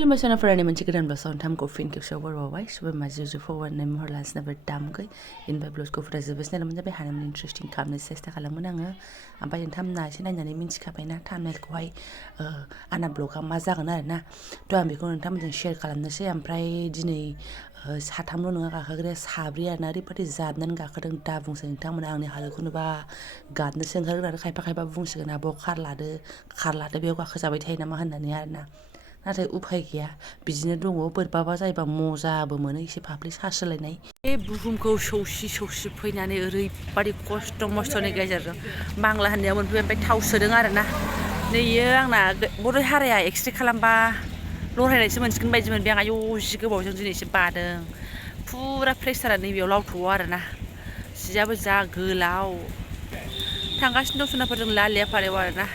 खुलुमबाय सोनाफोरानि मोनसे गोदान ब्लगआव नोंथांमोनखौ फिन खेबसेयाव बरायबावबाय सुबुं माजि जुफावनाय महर लानसिनाबो दामगै इनभाय ब्लगखौफोरा जोबोसैना मोनजाबाय हानायमानि इन्टारेस्टिं खालामनो सेस्था खालामगोन आङो ओमफ्राय नोंथांमोना एसे नायनानै मिन्थिखाबायना थामनेलखौहाय आंना ब्लगआ मा जागोन आरोना थ' आं बेखौ नोंथांमोनजों शेयार खालामनोसै ओमफ्राय दिनै साथामल' नङा गाखोग्राया साब्रै आरोना ओरैबायदि जाबनानै गाखोदों दा बुंसै नोंथांमोना आंनि हालोदखौ नुबा गाबनोसो ओंखारगोन आरो खायफा बुंसिगोन आब' खार लादो बेयाव गाखोजाबाय थायो नामा होननानै आरोना नाथाय उफाय गैया बिदिनो दङ बोरैबाबा जायोबा मजाबो मोनो एसे फाफ्लि सासोलायनाय बे बुहुमखौ सौसि फैनानै ओरैबादि खस्थ' मस्थ'नि गेजेरजों बांला होननायाव मोनफैबाय ओमफ्राय थाव सोदों आरोना नैयो आंना गदै हाराया एक्सरे खालामबा लरायनायसो मोनसिगोन बायदि मोनबाय आं आयौ जि गोबावजों दिनैसो बादों फुरा प्रेसारा नैबेयाव लावथ'आव आरोना जियाबो जा गोलाव थांगासिनो दं सोनाफोरजों लालिया फारायाव आरोना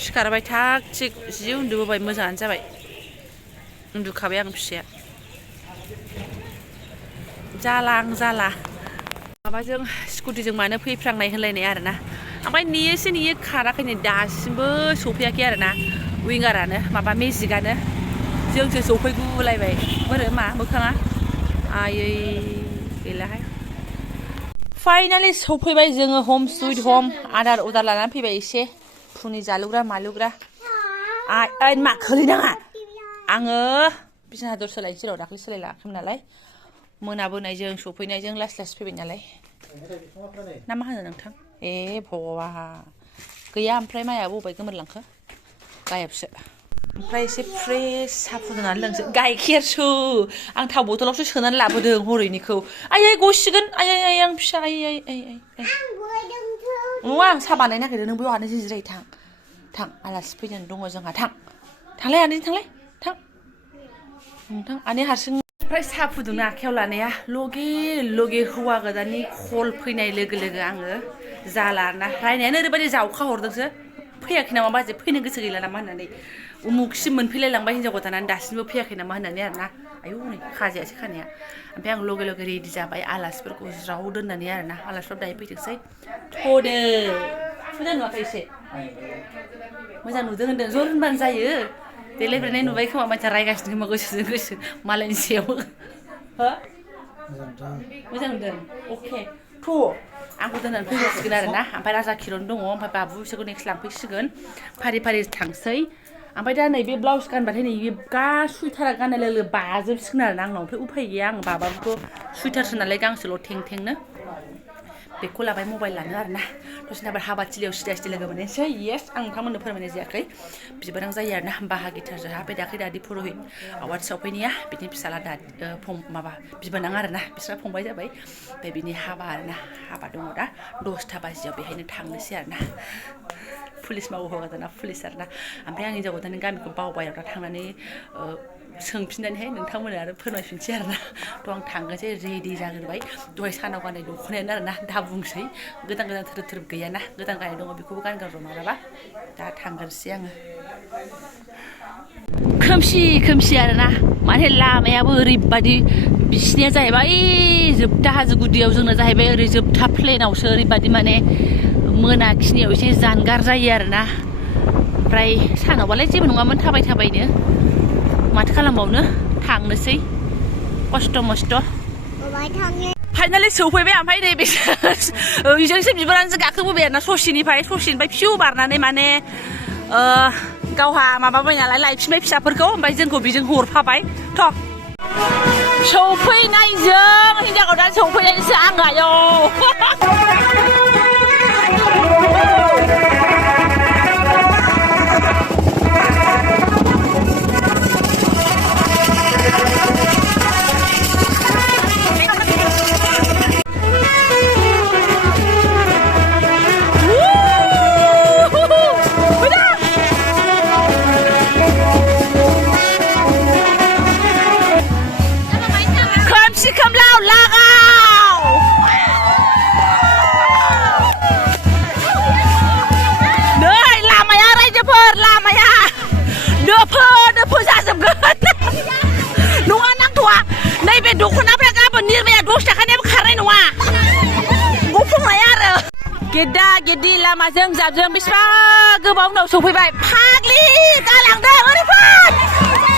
सिखारबाय थाग थिग जि उन्दुबोबाय मोजाङानो जाबाय उन्दुखाबाय आं फिसाया जाला माबाजों स्कुटिजों मानो फैफ्रांनाय होनलायनाय आरोना ओमफ्राय नेयो खाराखैनो दासिमबो सौफैयाखै आरोना विंगारानो माबा मेजिकआनो जोंसो सौफैगुलायबाय बोरो मा मोखाङा आयै गैलाहाय फाइनालि सौफैबाय जोङो हम सुइट हम आदार उदार लानानै फैबाय एसे फुंनि जालुग्रा मालुग्रा मा खोलैनाङा आङो बिसना हादर सोलायनोसै र' दाख्लै सोलायलाङाखैमोन नालाय मोनाबोनायजों सफैनायजों लासै फैबाय नालाय ना मा होनो नोंथां भगवा गैया ओमफ्राय माइआ बबाय गोमोरलांखो गायबसो ओमफ्राय एसे फ्रेस साहा फुदुंनानै लोंसै गाइखेरसो आं थाव बथलावसो सोनानै लाबोदों हरैनिखौ आयै गसिगोन आयै आं फिसा आयै नङा आं साहा बानायनो नागिरदों नों बेयाव आनैजों जिराय थां आलासि फैनानै दङ जोंहा थांलाय आनैजों थांलाय नोंथां आनै हारसिं ओमफ्राय साहा फुदुंनो आखायाव लानाया लगे हौवा गोदाननि कल फैनाय लोगो आङो जाला ना रायनायानो ओरैबायदि जावखा हरदोंसो फैयाखै नामा बाजै फैनो गोसो गैला नामा होननानै उमुखसिम मोनफैलाय लांबाय हिनजाव गोदानानै दासिमबो फैयाखै नामा होननानै आरोना आयौ नै खाजायासो खानाया ओमफ्राय आं लगे रेडि जाबाय आलासिफोरखौ ज्राव दोननानै आरोना आलासिफोर दायो फैथोंसै थ'दो मोजां नुवाखै एसे मोजां नुदों होनदों जर होनबानो जायो देलायब्रेनाय नुबाय खोमा मानसिया रायगासिनो खोमा गोसो मालायनि सायाव मोजां नुदों अके थ' आंखौ दोननानै फैसिगोन आरोना ओमफ्राय राजा किरन दङ ओमफ्राय बाबु बिसोरखौ नेक्स्ट लांफैसिगोन फारि थांसै ओमफ्राय दा नैबे ब्लाउस गानबाथाय नैबे सुइटारा गाननाय लोगो बाजोबसिगोन आरोना आंनाव ओमफ्राय उफाय गैया आं बाबाबोथ' सुइटारसो नालाय गांसेल' थेंनो बेखौ लाबाय मबाइल लानो आरोना दसे थाबाय हाबाथिलियाव सिदा लोगो मोननोसै येस आं नोंथांमोननो फोरमायनाय जायाखै बिबारां जायो आरोना बाहागिथार जोंहा बे दाख्लै दादि पुर'हित आवाथियाव फैनाया बिनि फिसाला माबा बिबोनां आरोना बिस्रा फंबाय जाबाय ओमफ्राय बिनि हाबा आरोना हाबा दङ दा 10ता बाजियाव बेहायनो थांनोसै आरोना पुलिस मावो हौवा गोदाना पुलिस आरोना ओमफ्राय आं हिनजाव गोदाननि गामिखौ बावबाय आरोना थांनानै सोंफिननानैहाय नोंथांमोना आरो फोरमायफिनसै आरोना थ' आं थांगोनसै रेडि जाग्रोबाय दहाय सानाव गाननाय दख'नायानो आरोना दा बुंसै गोदान थोरोब गैयाना गोदान गाननाय दङ बेखौबो गानगोन र' मालाबा दा थांगोनसै आङो खोमसि आरोना माने लामायाबो ओरैबादि बिसिनिया जाहैबाय जोबथा हाजो गुदियाव जोंना जाहैबाय ओरै जोबथा प्लेनावसो ओरैबादि माने मोनाखिनियाव एसे जानगार जायो आरोना ओमफ्राय सानावबालाय जेबो नङामोन थाबायनो माथो खालामबावनो थांनोसै खस्थ' मस्थ' फाइनालि सौफैबाय ओमफ्राय नैबे बेजोंसो बिबारानो गाखोबोबाय आरोना ससेनिफ्राय फिउ बारनानै माने गावहा माबाबाय नालाय लायफिनबाय फिसाफोरखौ ओमफ्राय जोंखौ बेजों हरफाबाय थ' सौफैनायजों हिनजाव गोदान सौफैनायसो आं आयौ दख'नाफ्रा गाबोन निर्माया 10 थाखानियाबो खारनाय नङा गुफुंनाय आरो गेद्दा लामाजों जाबजों बेसेबा गोबाव उनाव सफैबाय फाग्लि गालांदों ओरै फै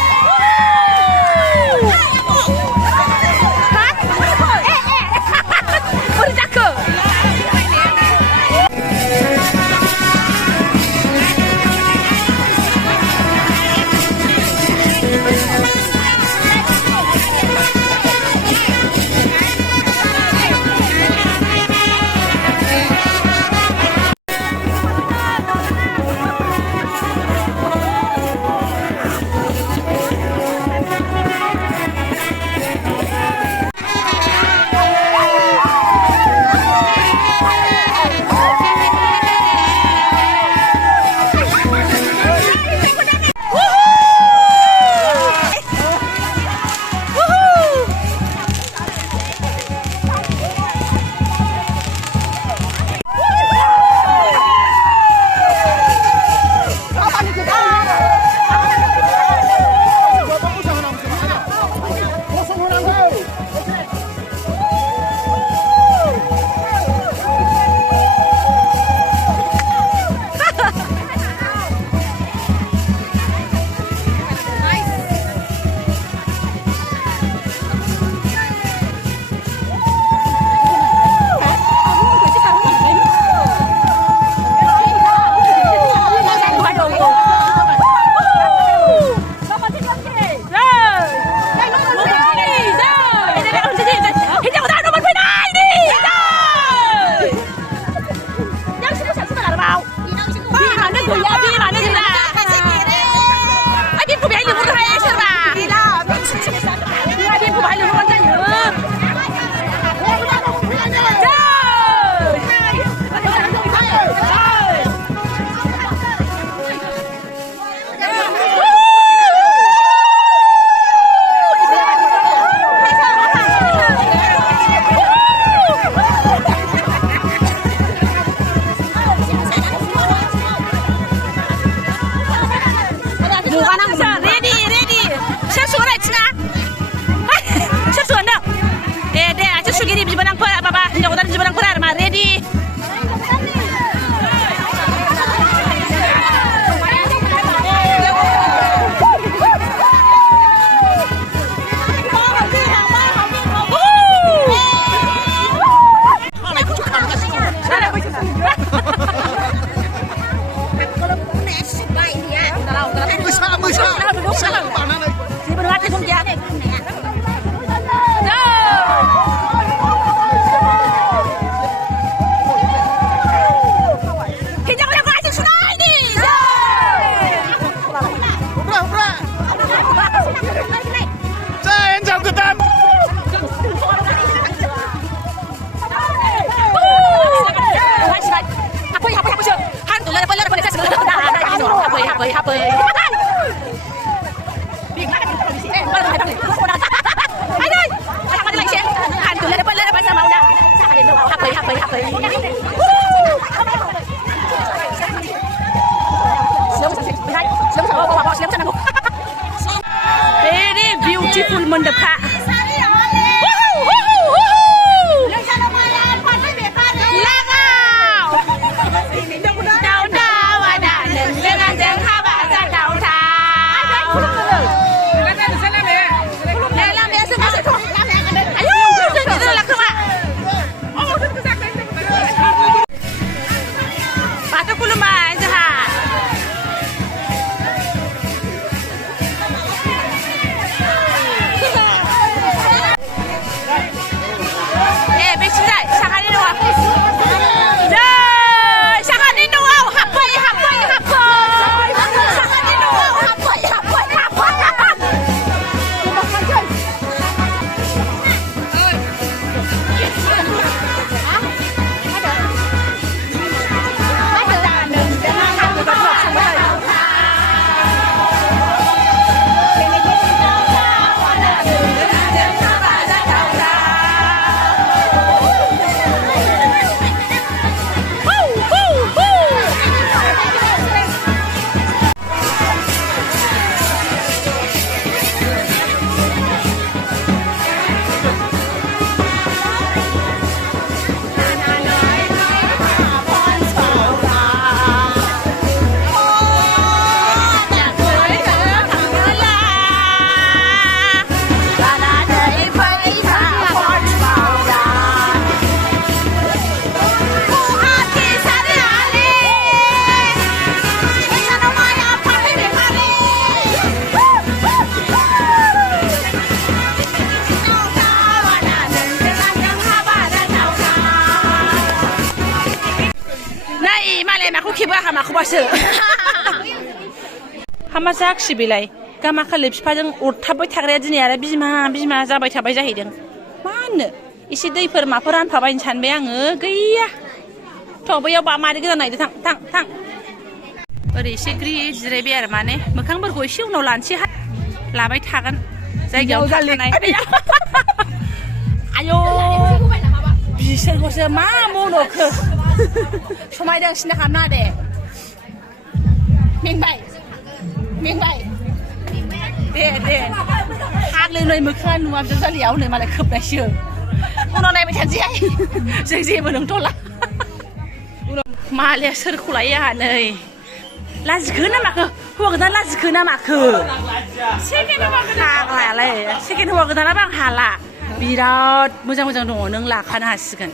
ready soर suara cina soर suara dong deh aja sugiri bisa benang per apa yang udah bisa benang per mah ready Very beautiful mandap kak. Aku baca. Hama sakshi bilai. Kama kalib sepadan urtabai tagraya dini ada bima zabai tabai jahidin. Mana? Isi day perma peran pabain canbe yang gaya. Coba ya ba mari kita naik tang. Ori isi gri jire biar mana? Mekang bergoisi uno lanci hat. Labai tagan. Saya jauh naik. Ayo. Bisa gua semamu nok. Cuma yang sini karena deh. Miền Bắc để hát lên nơi mực khăn mà chúng ta léo này mà lại khập này chưa nó này bị thật gì mà đừng trốn là mà lẽ sơ khu lấy à này là gì cứ nằm cơ hoặc là gì cứ nằm cơ sẽ cái nó bằng hàng là này sẽ cái hoặc là nó bằng hàng là bị đó 무장 đồ nâng là khăn hạt sừng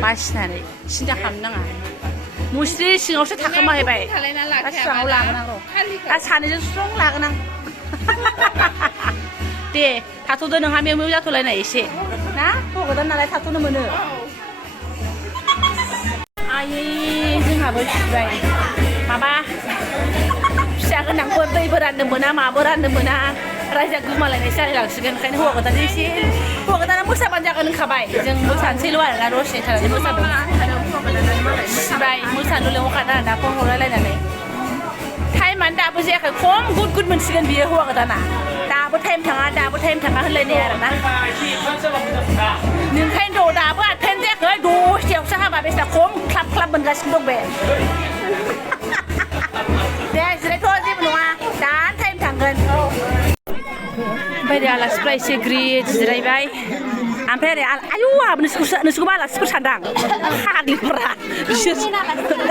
맛이 나네 진짜 감당아 무시 싱어서 다 그만 해봐. 나 수랑 올라가나 로. 나 산에 좀 수랑 올라가나. 네, 다 도도는 하면 뭐야 돌아나 이시. 나 보거든 나라 다 도는 뭐는. 아이, 지금 아버지 왜? 마바. 시작은 안 거의 버렸는 뭐나 마버렸는 뭐나. raja gue malah nisa langsung kan huwa kata di sini huwa kata namu saban jangan kabai jeng musan siluan kan rosnya cara musa bu sibai musa dulu mau kata ada pun mulai lain nih Thai man dah bersih ke kom good mensikan biar huwa kata na dah bertem tengah lain ni ada na nih kain do dah buat pen dia ke do siap sahabat besar kom klap beneras dong be dia sudah tahu sih benua dan time ओमफ्राय ओरै आलासिफ्रा एसे grid जिरायबाय ओमफ्राय ओरै आयु आहाबो नोंसोरखौबो आलासिफोर सानदां फाग्लिफोरा बिसोर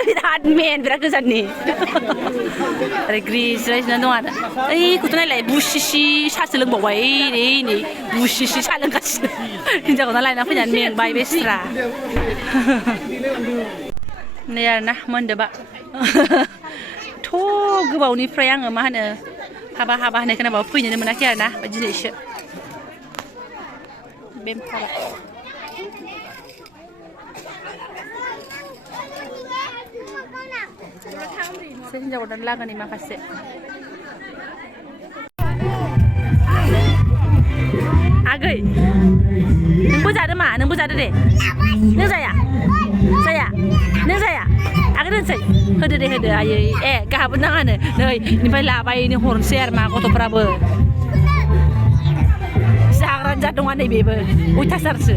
बिराद बिराद गोजाननि ओरै ग्रिद जिरायजोबनानै दं आरो ओइखौथ' नायलाय बुसिसि साहासो लोंबावबाय नै बुसिसि साहा लोंगासिनो हिनजावखौना लायना फैनानै मेंबाय बेस्रा नै आरोना मोनदोबा थ' गोबावनिफ्राय आङो मा होनो हाबा होननाय खोनाबाबो फैनोनो मोनाखै आरोना दिनैसो बेमफारा हिनजाव गोदान लागोनि माखासे आगै नोंबो जादो मा नोंबो जादो दे नों जाया नों जाया आगै दोनसै होदो दे होदो आयै गाहाबो नाङानो नै बेनिफ्राय लाबायनो हरनोसै आरो मा गथ'फ्राबो जाग्रा जाद दङ नै बेबो अयथासारसो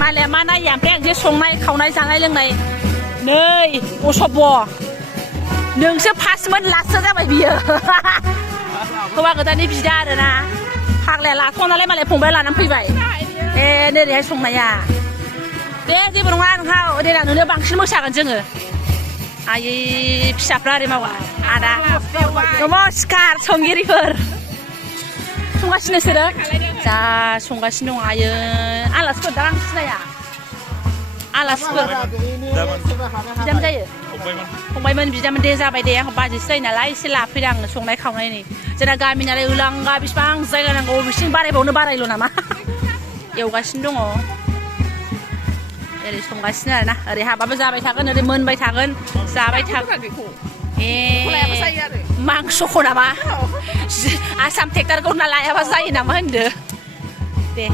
मालाया मा नायो ओमफ्राय आं जे संनाय खावनाय जानाय लोंनाय नै असभ्य नोंसो फार्स्टमोन लास्टसो जाबाय बियो हौवा गोदाननि बिदा आरोना फाग्लाया लाथ'वा नालाय मालाय फंबाया लानानै फैबाय नोरैहाय संनाया दे जेबो नङा नोंहा देनां नोंनो बांसिन मोसागोन जोङो आयै फिसाफ्रा ओरै मावा आदा नमस्कार संगिरिफोर संगासिनो नोंसोरो जा संगासिनो दं आयै आलासिफोर दा आं सिनाया आलासिफोर बिदामोन जायो फंबायमोन बिदामोन दे जाबाय दे आंखौ बाजैसो जायो नालाय एसे लाफैदो आंनो संनाय खावनायनि जोंना गामि नालाय उलांगा बिसिबां जायगा नांगौ बिसिं बारायबावनो बारायल' नामा एवगासिनो दङ ओरै संगासिनो आरोना ओरै हाबाबो जाबाय थागोन ओरै मोनबाय थागोन जाबाय थागोन मांसखौ नामा आसाम ट्रेक्टरखौ ना लायाबा जायो नामा होनदो दे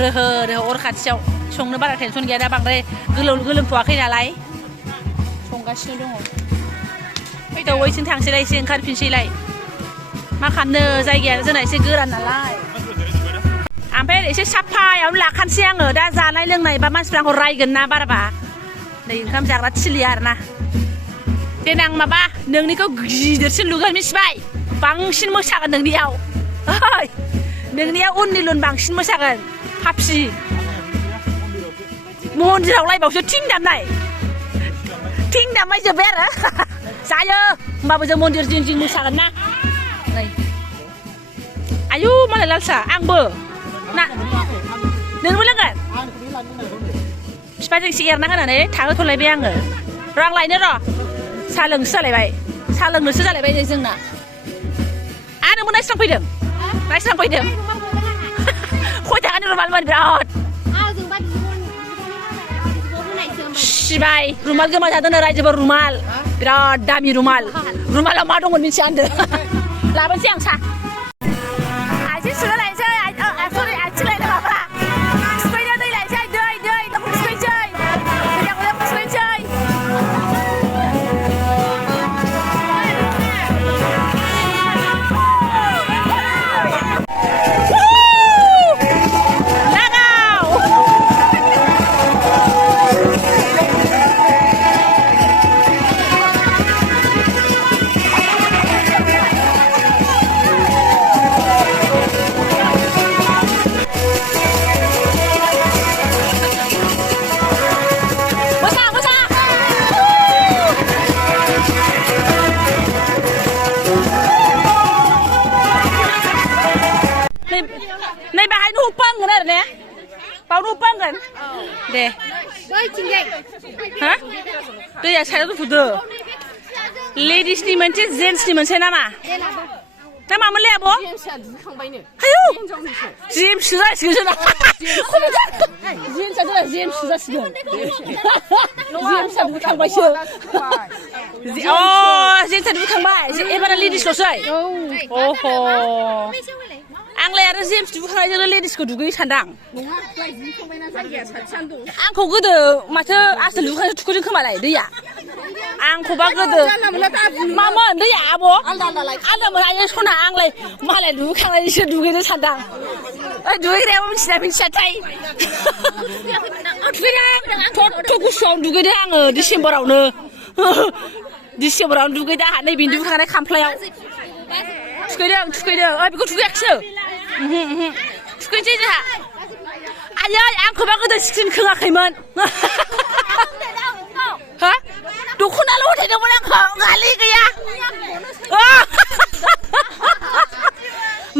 रोहो अर खाथियाव संनो बारा टेनसन गैया दा बांद्राय गोलोमथ'वाखै नालाय संगासिनो दङ फैदो बैथिं थांसैलाय एसे ओंखारफिनसैलाय मा खालामनो जायगायानो जोंना एसे गोरान नालाय ओमफ्राय एसे साफायावनो लाखानोसै आङो दा जानाय लोंनाय बा मानसिफ्रा आंखौ रायगोन ना बाराबा नै ओंखाम जाग्रा थिलिया आरोना देनां माबा नोंनिखौ गिदिरसिन लुगोन मिथिबाय बांसिन मोसागोन नोंनियाव नोंनियाव उननिलुन बांसिन मोसागोन हाफसि मन्दिराव लायबावसो थिं दामनाय जोब्बाय आरो जायो होमबाबो जों मन्दिर जिं मोसागोन ना नै आयु मालाय लालसा आंबो ना नोंबो लोंगोन बिफाजोंसो एरना होनानै थाहोथ'लायबाय आङो र' आं लायनो र' साहा लोंनोसो जालायबाय नै जोंना आरो नोंबो नायस्रांफैदों खय थाखानि रुमालमोन बिराद सिबाय रुमाल गोमाजादों रायजोबो रुमाल बिराद दामि रुमालाव मा दंमोन मिथिया होनदो लाबोनोसै आं साहा आथिं सुना लायनोसै सरि आथिं लायनो माबा थुखैनो दै लायनोसै दै दंखौ थुखैनोसै दैयाखौनो थुखैनोसै नै बाहायनो हुपांगोन आरो ने बावनो हुपांगोन दे हा दैया सायाव दोनथ'दो लेडिसनि मोनसे जेन्टसनि मोनसे नामा दा मामोनलाय आब' आयौ जेम्ससो जासिगोन जोंना जेम्ससो जासिगोन जेम्सआ दुगैखांबायसो जेन्सआ दुगैखांबाय एबारा लेडिसल'सै अह आंलाय आरो जेम्स दुगैखांनायजोंनो लेडिसखौ दुगैयो सानदां आंखौ गोदो माथो आसोल दुगैखांनायजों थुखैदों खोमालाय दैया आंखौबा गोदो मामोन दैया आब' आलदामोन आयै सना आंलाय मालाय दुगैखांनायजोंसो दुगैनो सानदां दुगैग्रायाबो मिथियाथाय दुगैदों थ' गुसुआवनो दुगैदों आङो डिसेम्बरावनो डिसेम्बरावनो दुगैदा आहा नै बिनि दुगैखानाय खामफ्लायाव थुखैदों बेखौ थुखैयाखिसो थुखैनोसै जोंहा आयै आंखौबा गोदो स्क्रिन खोङाखैमोन हा दख'नाल' होथायदोंमोन आंखौ गालि गैया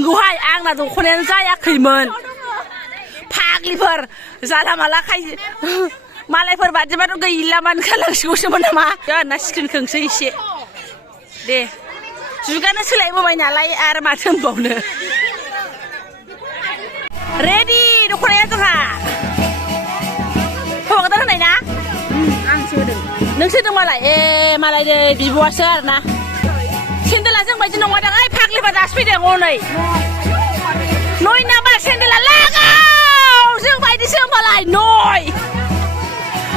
गहाय आंना दख'नायानो जायाखैमोन फाग्लिफोर जाला माला खायसे मालायफोर बादिबाथ' गैलामान खालांसिगौसोमोन नामा ना स्क्रिन खोंसै एसे दे जुगानो सोलायबोबाय नालाय आरो माथो होनबावनो रेडि दख'नाया जोंहा हौवा गोदान होनाय ना आंसो होदों नोंसो होदों मालाय मालाय नै बिब'आसो आरोना सेन्देला जोंबायदि नङा दां ओइ फाग्लिबा दासो फैदों हनै 9 नाम्बार सेन्देला लागाव जोंबायदिसो होमबालाय 9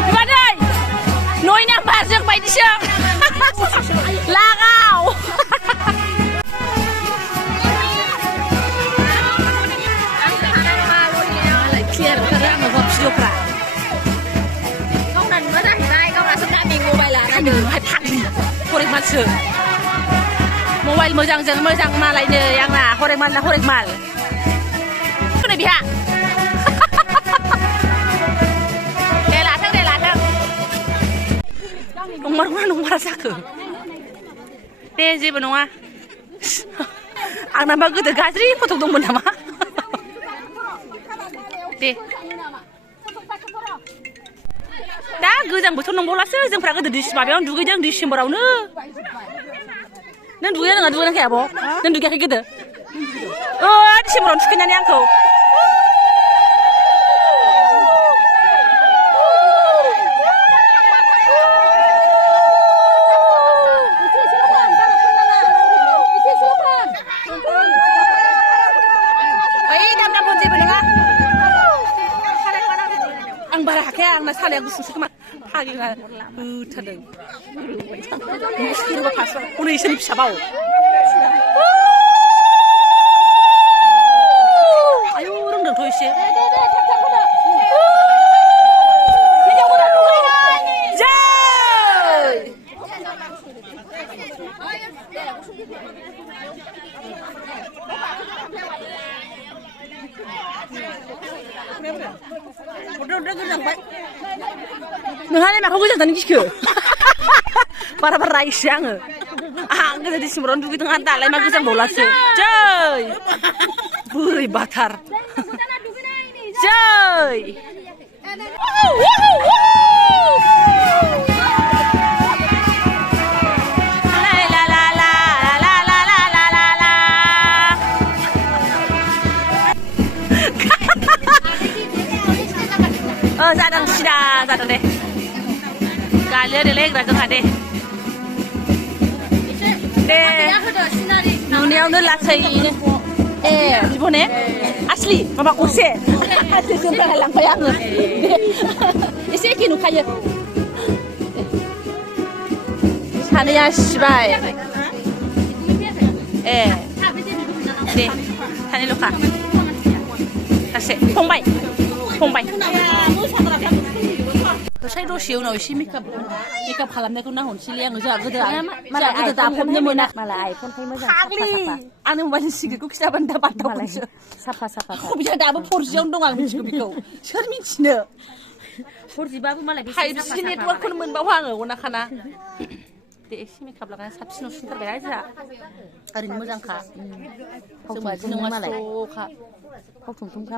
बिबादै 9 नाम्बार जोंबायदिसो लागाव क्लियार ओंखारो आङो भिडिअफ्रा गावना नुवा जाहैबाय गावनासो गामि मबाइल लानानै फाग्लि हरेकमालसो मबाइल मोजांजों मोजां मालायनो आंना हरेकमाल ना हरेकमाल खोनाय बिहा दे लाथों नंमारा जाखो दे जेबो नङा आंनाबा गोदो गाज्रि फट' दंमोन नामा दे दा गोजां बोथोर नंबावलासो जोंफ्रा गोदो माबायावनो दुगैदों डिसेम्बरावनो नों दुगैया नङा दुगैनांखाय आब' नों दुगैयाखै गोदो डिसेम्बरावनो थुखैनानै आंखौ आं बारा हाखाया आंना सानाया गुसुसो खोमा फागिना होथारदों सोरबा फास हनै इसोरनि फिसाबाव आयौ रोंदोंथ' एसे नोंहालाय माखौ गोजान जानो गिखो बारा रायसो आङो आं गोदो डिसेम्बरावनो दुगैदों आरो दालाय मा गोजांबावलासो जै बोरै बाथार जै जादों सिदा जादों दे गालिया देलायग्रा जोंहा दे नुनायावनो लासैनो बिब' ने आसलि माबा गसे जों थाखाय लांबाय आङो एसे एखे नुखायो सानैया सिबाय दे सानैल'खा सासे फंबाय दसे उनाव एसे मेकआप खालामनायखौ नाहरनोसैलै आङो जोंहा गोदो दाफबनो मोना मालाय आइफनखाय मोजां आंनि मबाइलनि सिगाङाव खिथाबानो दा बादावगोनसो साफा बियो दाबो 4Gआवनो दं आं मिथिगौ बेखौ सोर मिथिनो 4Gबाबो मालाय 5G नेटवर्कखौनो मोनबावो आङो अनाखाना दे एसे मेकआप लागायना साबसिन नुसिनथारबाय जोंहा ओरैनो मोजांखा जोंबायदि नङा स्र'खा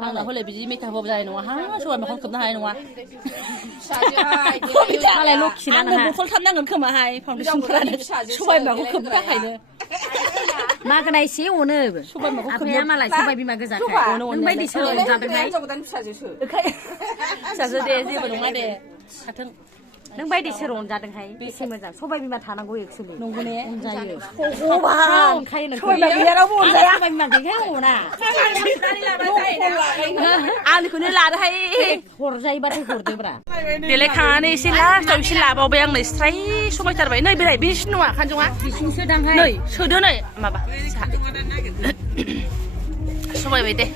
आंना हले बिदि मेकआप जानाय नङा हा सबाय माखौ खोबनो हानाय नङा मालाय लखिना आंनो बथल थाबनांगोन खोमाहाय फाउन्डेसनफोरानो सबाय माखौ खोबनो थाखायनो मागोना एसे अनो सबाय माखौ खोबनो मालाय सबाय बिमा गोजा नों बायदि सोलों जादोंहाय फिसाजो दे जेबो नङा दे थाथों नों बायदि सोर अनजादोंहाय बेसे मोजां सबाय बिमा थानांगौ एक्चुअलि नंगौ ने अनजायो अनखायो नों सबाय बिमा रावबो अनजाया सबाय बिमा गैखाया अना आंनिखौनो लादोहाय हरजायोबाथाय हरदोब्रा देलायखांनानै एसे लास्टाव एसे लाबावबाय आंनो स्राय समायथारबाय नै बेराय बिसिन नङा खानजङा बिसिनसो दांहाय नै सोदो नै माबा समायबाय दे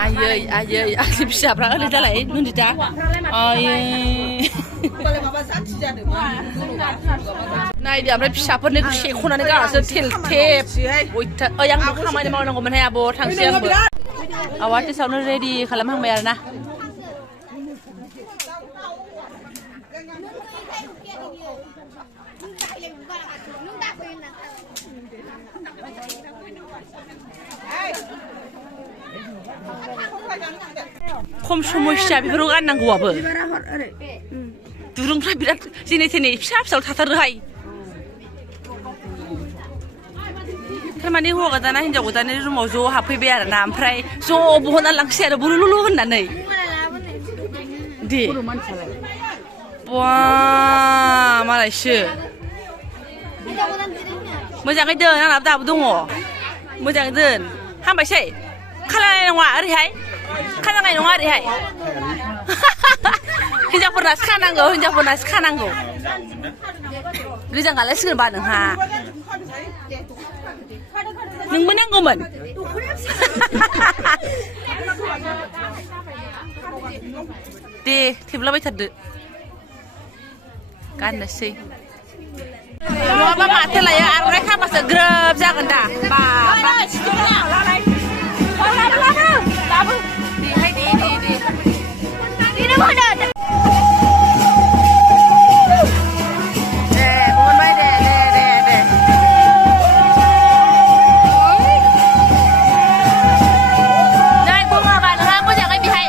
Aye asli bisa berapa liter lah ini dah nah ini apa bisa pun nih shake kono nih kan setil tep yang mau kemana mau nunggu mana ya bo tang siang bo awak tu soalnya ready kalau mang bayar nah खम समस्या बेफोरखौ गाननांगौआबो दुरुंफ्रा बिराद जेने थेने फिसा फिसायाव थाथारोहाय थारमाने हौवा गोदाना हिनजाव गोदाननि रुमाव ज' हाबफैबाय आरोना ओमफ्राय ज' बहनना लांसै आरो बुलुलुलु होननानै दे बा मालायसो मोजाङै दोन आंनाबो दाबो दङ मोजाङै दोन हामबायसै खालामनाय नङा ओरैहाय खानांनाय नङा ओरैहाय हिनजावफोरनासो खानांगौ गोजां गालायसिगोन बा नोंहा नोंबो नांगौमोन दे थेबलाबायथारदो गाननोसै नङाबा माथो लायो आर'नाइ खाबासो ग्रोब जागोन दा बाबा लाबो देहाय दे बेनो होनो दे बहनबाय दे नै बुङाबा नोंहा मोजाङै बेहाय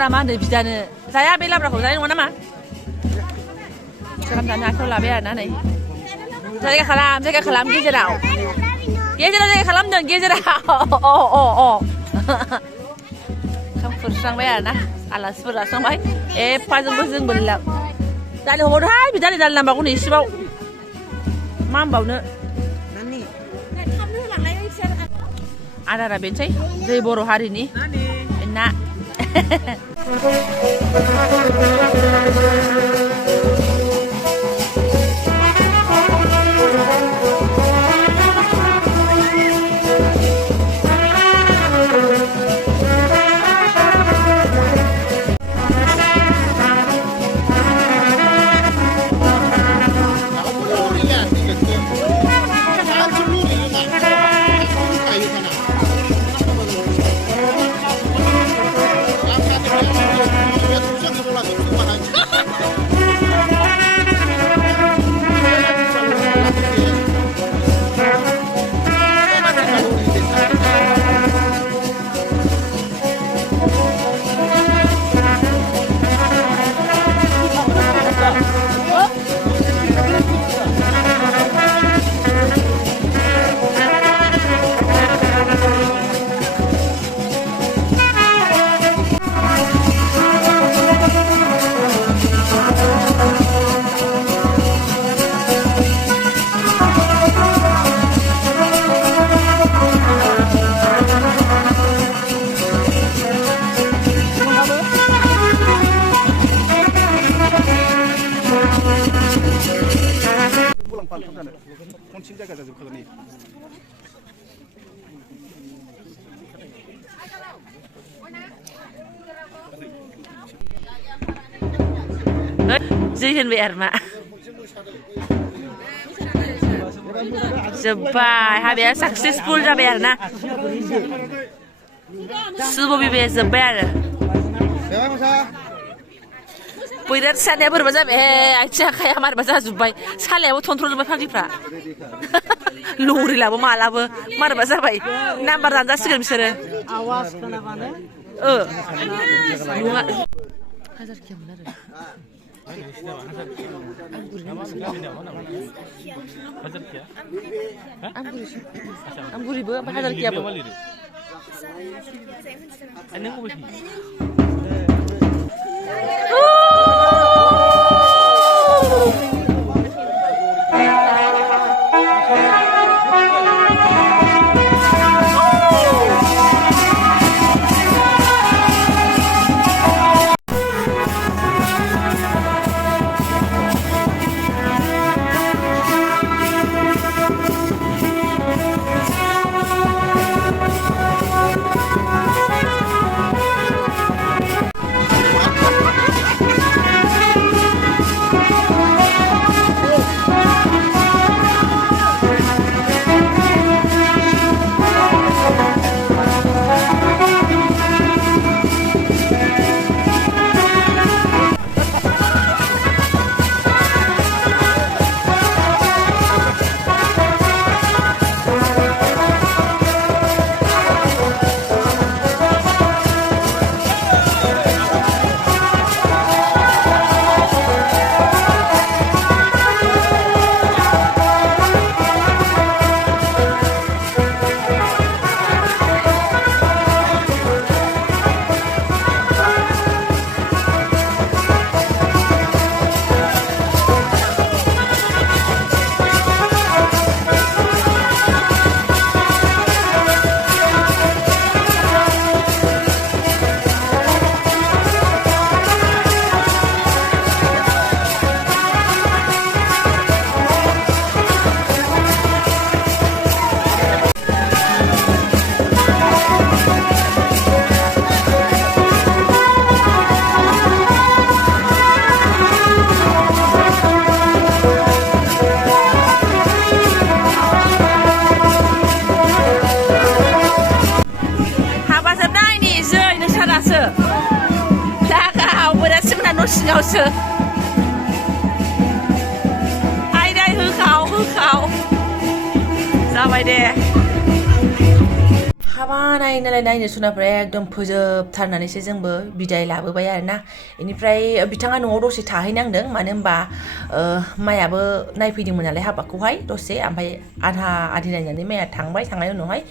नामा होनो बिदानो जाया बे लाब्राखौ जानाय नङा नामा खालाम जानो आखायाव लाबाय आरोना नै जायगा खालाम गेजेराव जायगा खालामदों गेजेराव ओंखाम खुरस्रांबाय आरोना आलासिफोर जास्रांबाय एफाजोंबो जोंबो दालि हरबावदोहाय बे दालि नांबावगौ नै एसेबाव मा होनबावनो आदारा बेनोसै जै बर' हारिनि ना जै होनबाय आरो मा जोब्बाय हाबाया साक्सेसफुल जाबाय आरो ना सुब बिबाया जोब्बाय आरो बैरात सानाया बोरैबा जाबाय आथिं आखाया मारैबा जाजोब्बाय सालायाबो थनथ्र'जोब्बाय फाग्लिफ्रा लरिलाबो मालाबो मारैबा जाबाय नाम्बार दानजासिगोन बिसोरो आवाज खोनाबानो हाजारखियामोन आरो आमगुरिबो ओमफ्राय हाजारखियाबो सिङावसो आयदाय होखाव जाबाय दे हाबा नायनो सुनाफ्रा एकदम फोजोबथारनानैसो जोंबो बिदाय लाबोबाय आरोना बेनिफ्राय बिथाङा न'आव दसे थाहैनांदों मानो होनबा माइयाबो नायफैदोंमोन नालाय हाबाखौहाय दसे ओमफ्राय आधि नायनानै माइया थांनायनि उनावहाय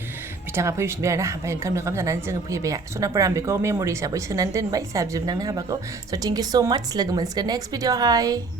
बिथाङा फैफिनबाय आरोना ओमफ्राय ओंखाम जानानै जोङो फैबाय सनाफोरा आं बेखौ मेम'रि हिसाबै सोनानै दोनबाय जाबजोबनांनो हाबाखौ स' थेंक इउ स' माच लोगो मोनसिगोन नेक्स्ट भिडिअ'हाय